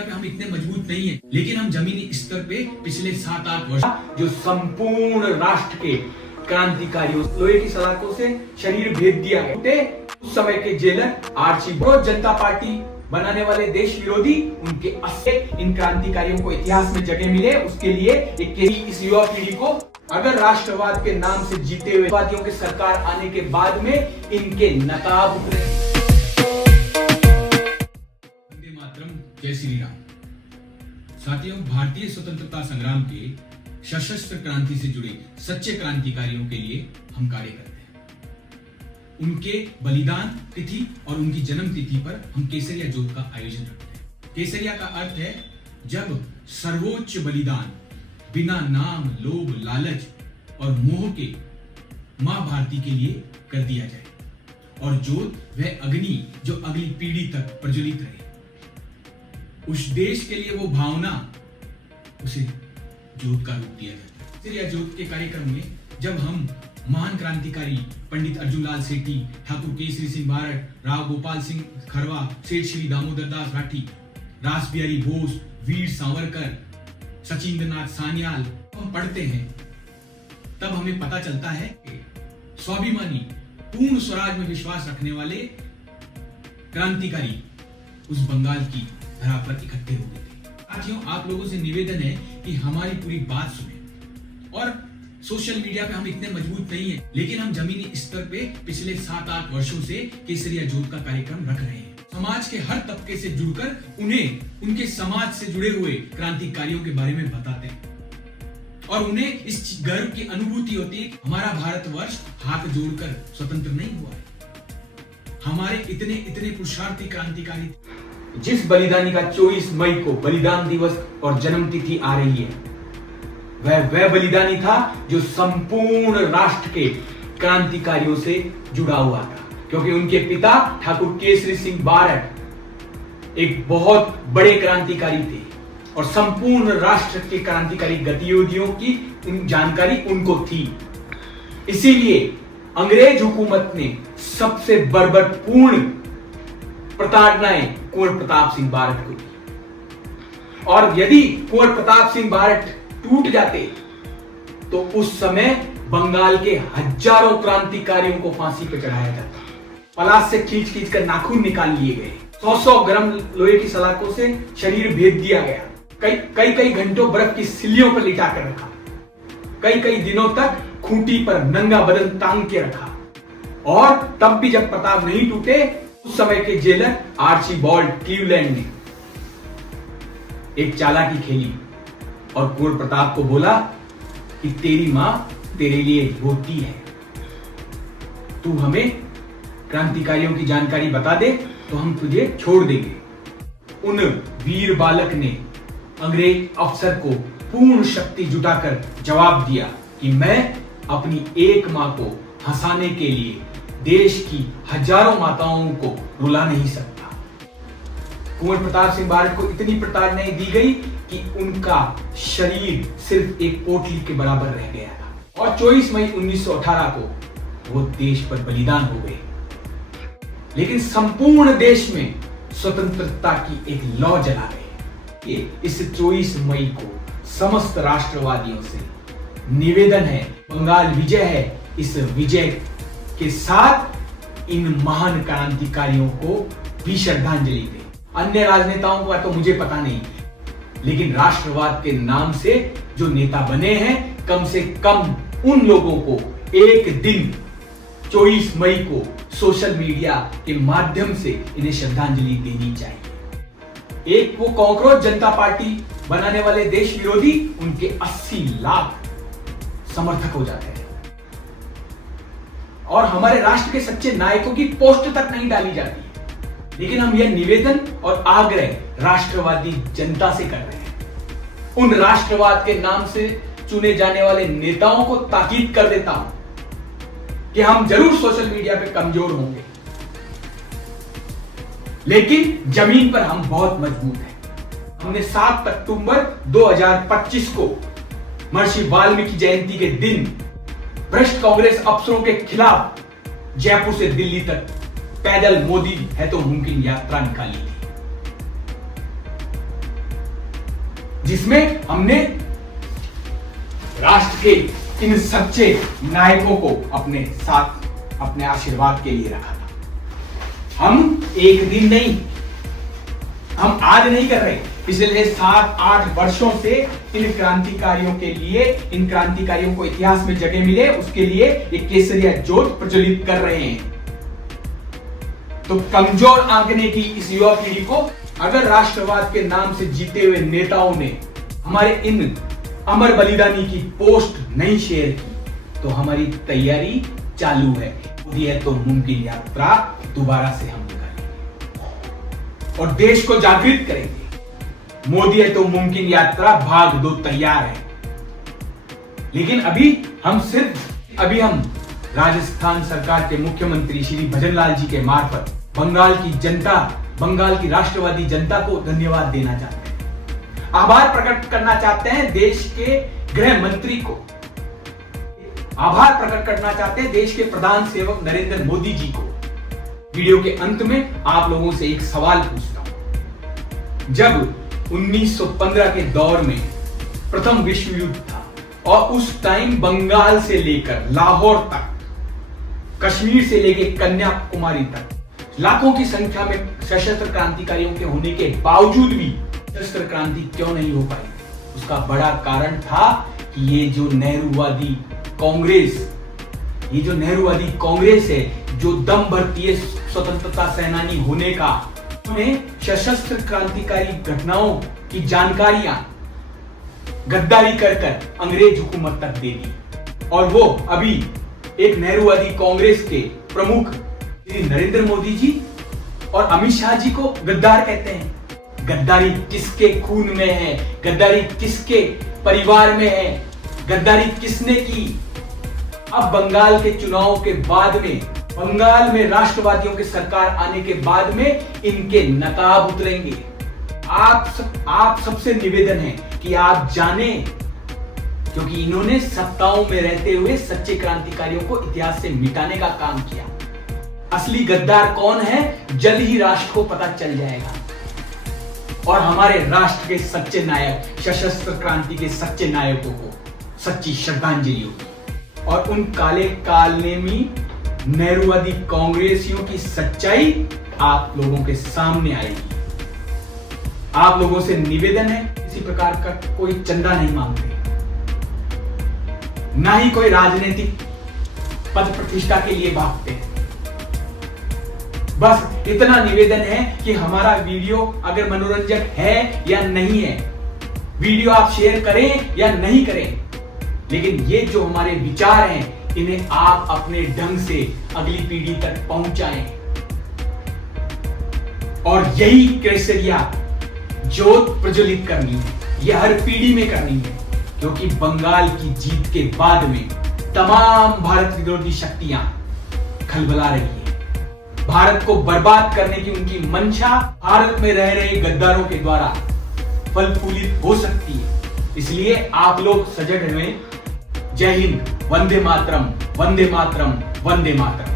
पे हम इतने मजबूत नहीं है, लेकिन हम जमीनी स्तर पे पिछले 7-8 वर्ष जो संपूर्ण राष्ट्र के क्रांतिकारियों लोहे की सलाखों से शरीर भेद दिया गया। उस समय के जेलर आर्ची बॉल जनता पार्टी बनाने वाले देश विरोधी उनके अस्से इन क्रांतिकारियों को इतिहास में जगह मिले, उसके लिए इस युवा पीढ़ी को अगर राष्ट्रवाद के नाम से जीते हुए वादियों की सरकार आने के बाद में इनके नकाब उतरे। वंदे मातरम, जय श्री राम। साथियों, भारतीय स्वतंत्रता संग्राम के सशस्त्र क्रांति से जुड़े सच्चे क्रांतिकारियों के लिए हम कार्य करते हैं। उनके बलिदान तिथि और उनकी जन्म तिथि पर हम केसरिया ज्योत का आयोजन करते हैं। केसरिया का अर्थ है जब सर्वोच्च बलिदान बिना नाम, लोभ, लालच और मोह के मां भारती के लिए कर दिया जाए, और ज्योत वह अग्नि जो अगली पीढ़ी तक प्रज्वलित रहे। उस देश के लिए वो भावना, उसे ज्योत का रूप दिया जाता है। केसरिया ज्योत के कार्यक्रम में जब हम महान क्रांतिकारी पंडित अर्जुन लाल सेठी, ठाकुर केसरी सिंह बारट, राव गोपाल सिंह खरवा, सेठ श्री दामोदर दास राठी, रास बिहारी बोस, वीर सावरकर, सचिंद्रनाथ सान्याल हम पढ़ते हैं, तब हमें पता चलता है कि स्वाभिमानी पूर्ण स्वराज में विश्वास रखने वाले क्रांतिकारी उस बंगाल की धरा पर इकट्ठे हो गए थे। साथियों, आप लोगों से निवेदन है कि हमारी पूरी बात सुने। और सोशल मीडिया पे हम इतने मजबूत नहीं है, लेकिन हम जमीनी स्तर पे पिछले 7-8 वर्षों से केसरिया ज्योत का कार्यक्रम रख रहे हैं। समाज के हर तबके से जुड़कर उन्हें उनके समाज से जुड़े हुए क्रांतिकारियों के बारे में बताते हैं, और उन्हें इस गर्व की अनुभूति होती है कि हमारा भारतवर्ष हाथ जोड़कर स्वतंत्र नहीं हुआ है। हमारे इतने इतने पुरुषार्थी क्रांतिकारी, जिस बलिदानी का 24 मई को बलिदान दिवस और जन्म तिथि आ रही है, वह बलिदानी था जो संपूर्ण राष्ट्र के क्रांतिकारियों से जुड़ा हुआ था, क्योंकि उनके पिता ठाकुर केसरी सिंह बारट एक बहुत बड़े क्रांतिकारी थे और संपूर्ण राष्ट्र के क्रांतिकारी गतिविधियों की जानकारी उनको थी। इसीलिए अंग्रेज हुकूमत ने सबसे बर्बरपूर्ण प्रताड़नाएं कुंवर प्रताप सिंह बारट को दी, और यदि कुंवर प्रताप सिंह बारट टूट जाते तो उस समय बंगाल के हजारों क्रांतिकारियों को फांसी पर चढ़ाया जाता। पलाश से खींच खींच कर नाखून निकाल लिए गए, 100 ग्राम लोहे की सलाखों से शरीर भेद दिया गया, कई घंटों बर्फ की सिल्लियों पर लिटा कर रखा, कई दिनों तक खूंटी पर नंगा बदन टांग के रखा। और तब भी जब प्रताप नहीं टूटे, उस समय के जेलर आर्चीबाल्ड क्लीवलैंड ने एक चालाकी खेली और कुंवर प्रताप को बोला कि तेरी मां तेरे लिए रोती है, तू हमें क्रांतिकारियों की जानकारी बता दे तो हम तुझे छोड़ देंगे। उन वीर बालक ने अंग्रेज अफसर को पूर्ण शक्ति जुटाकर जवाब दिया कि मैं अपनी एक मां को हंसाने के लिए देश की हजारों माताओं को रुला नहीं सकता। कुंवर प्रताप सिंह बारट को इतनी प्रताड़नाएं दी गई कि उनका शरीर सिर्फ एक पोटली के बराबर रह गया था, और 24 मई 1918 को वो देश पर बलिदान हो गए। लेकिन संपूर्ण देश में स्वतंत्रता की एक लौ जला गए। इस 24 मई को समस्त राष्ट्रवादियों से निवेदन है, बंगाल विजय है, इस विजय के साथ इन महान क्रांतिकारियों को भी श्रद्धांजलि दें। अन्य राजनेताओं का तो मुझे पता नहीं, लेकिन राष्ट्रवाद के नाम से जो नेता बने हैं, कम से कम उन लोगों को एक दिन 24 मई को सोशल मीडिया के माध्यम से इन्हें श्रद्धांजलि देनी चाहिए। एक वो कॉकरोच जनता पार्टी बनाने वाले देश विरोधी, उनके 80 लाख समर्थक हो जाते हैं, और हमारे राष्ट्र के सच्चे नायकों की पोस्ट तक नहीं डाली जाती। लेकिन हम यह निवेदन और आग्रह राष्ट्रवादी जनता से कर रहे हैं। उन राष्ट्रवाद के नाम से चुने जाने वाले नेताओं को ताकीद कर देता हूं कि हम जरूर सोशल मीडिया पे कमजोर होंगे, लेकिन जमीन पर हम बहुत मजबूत हैं। हमने 7 अक्टूबर 2025 को महर्षि वाल्मीकि जयंती के दिन भ्रष्ट कांग्रेस अफसरों के खिलाफ जयपुर से दिल्ली तक पैदल मोदी है तो मुमकिन यात्रा निकाली थी। जिसमें हमने राष्ट्र के इन सच्चे नायकों को अपने साथ अपने आशीर्वाद के लिए रखा था। हम एक दिन नहीं, हम आज नहीं कर रहे, पिछले 7-8 वर्षों से इन क्रांतिकारियों के लिए, इन क्रांतिकारियों को इतिहास में जगह मिले उसके लिए एक केसरिया ज्योत प्रज्वलित कर रहे हैं। तो कमजोर आंकने की इस युवा पीढ़ी को अगर राष्ट्रवाद के नाम से जीते हुए नेताओं ने हमारे इन अमर बलिदानी की पोस्ट नहीं शेयर की तो हमारी तैयारी चालू है। ये तो मुमकिन यात्रा दोबारा से हम निकालेंगे और देश को जागृत करेंगे। मोदी है तो मुमकिन यात्रा भाग 2 तैयार है। लेकिन अभी हम राजस्थान सरकार के मुख्यमंत्री श्री भजनलाल जी के मार्फत बंगाल की जनता, बंगाल की राष्ट्रवादी जनता को धन्यवाद देना चाहते हैं, आभार प्रकट करना चाहते हैं। देश के गृह मंत्री को आभार प्रकट करना चाहते हैं, देश के प्रधान सेवक नरेंद्र मोदी जी को। वीडियो के अंत में आप लोगों से एक सवाल पूछता हूं। जब 1915 के दौर में प्रथम विश्व युद्ध था और उस टाइम बंगाल से लेकर लाहौर तक, कश्मीर से लेकर कन्याकुमारी तक लाखों की संख्या में सशस्त्र क्रांतिकारियों के होने के बावजूद भी सशस्त्र क्रांति क्यों नहीं हो पाई? उसका बड़ा कारण था कि ये जो नेहरूवादी कांग्रेस है, जो दम भरती है स्वतंत्रता सेनानी होने का, उन्हें सशस्त्र क्रांतिकारी घटनाओं की जानकारियां गद्दारी कर अंग्रेज हुकूमत तक दे दी। और वो अभी एक नेहरूवादी कांग्रेस के प्रमुख श्री नरेंद्र मोदी जी और अमित शाह जी को गद्दार कहते हैं। गद्दारी किसके खून में है? गद्दारी किसके परिवार में है? गद्दारी किसने की? अब बंगाल के चुनाव के बाद में, बंगाल में राष्ट्रवादियों की सरकार आने के बाद में इनके नकाब उतरेंगे। आप सबसे निवेदन है कि आप जाने, क्योंकि इन्होंने सत्ताओं में रहते हुए सच्चे क्रांतिकारियों को इतिहास से मिटाने का काम किया। असली गद्दार कौन है जल्द ही राष्ट्र को पता चल जाएगा और हमारे राष्ट्र के सच्चे नायक, सशस्त्र क्रांति के सच्चे नायकों को सच्ची श्रद्धांजलि होगी और उन काले कालनेमी नेहरूवादी कांग्रेसियों की सच्चाई आप लोगों के सामने आएगी। आप लोगों से निवेदन है, किसी प्रकार का कोई चंदा नहीं मांगते, ना ही कोई राजनीतिक पद प्रतिष्ठा के लिए भागते। बस इतना निवेदन है कि हमारा वीडियो अगर मनोरंजक है या नहीं है, वीडियो आप शेयर करें या नहीं करें, लेकिन ये जो हमारे विचार हैं इन्हें आप अपने ढंग से अगली पीढ़ी तक पहुंचाएं और यही केसरिया ज्योत प्रज्वलित करनी है। यह हर पीढ़ी में करनी है, क्योंकि बंगाल की जीत के बाद में तमाम भारत विरोधी शक्तियां खलबला रही है। भारत को बर्बाद करने की उनकी मंशा भारत में रह रहे गद्दारों के द्वारा फल फूलित हो सकती है। इसलिए आप लोग सजग रहें। जय हिंद, वंदे मातरम, वंदे मातरम, वंदे मातरम।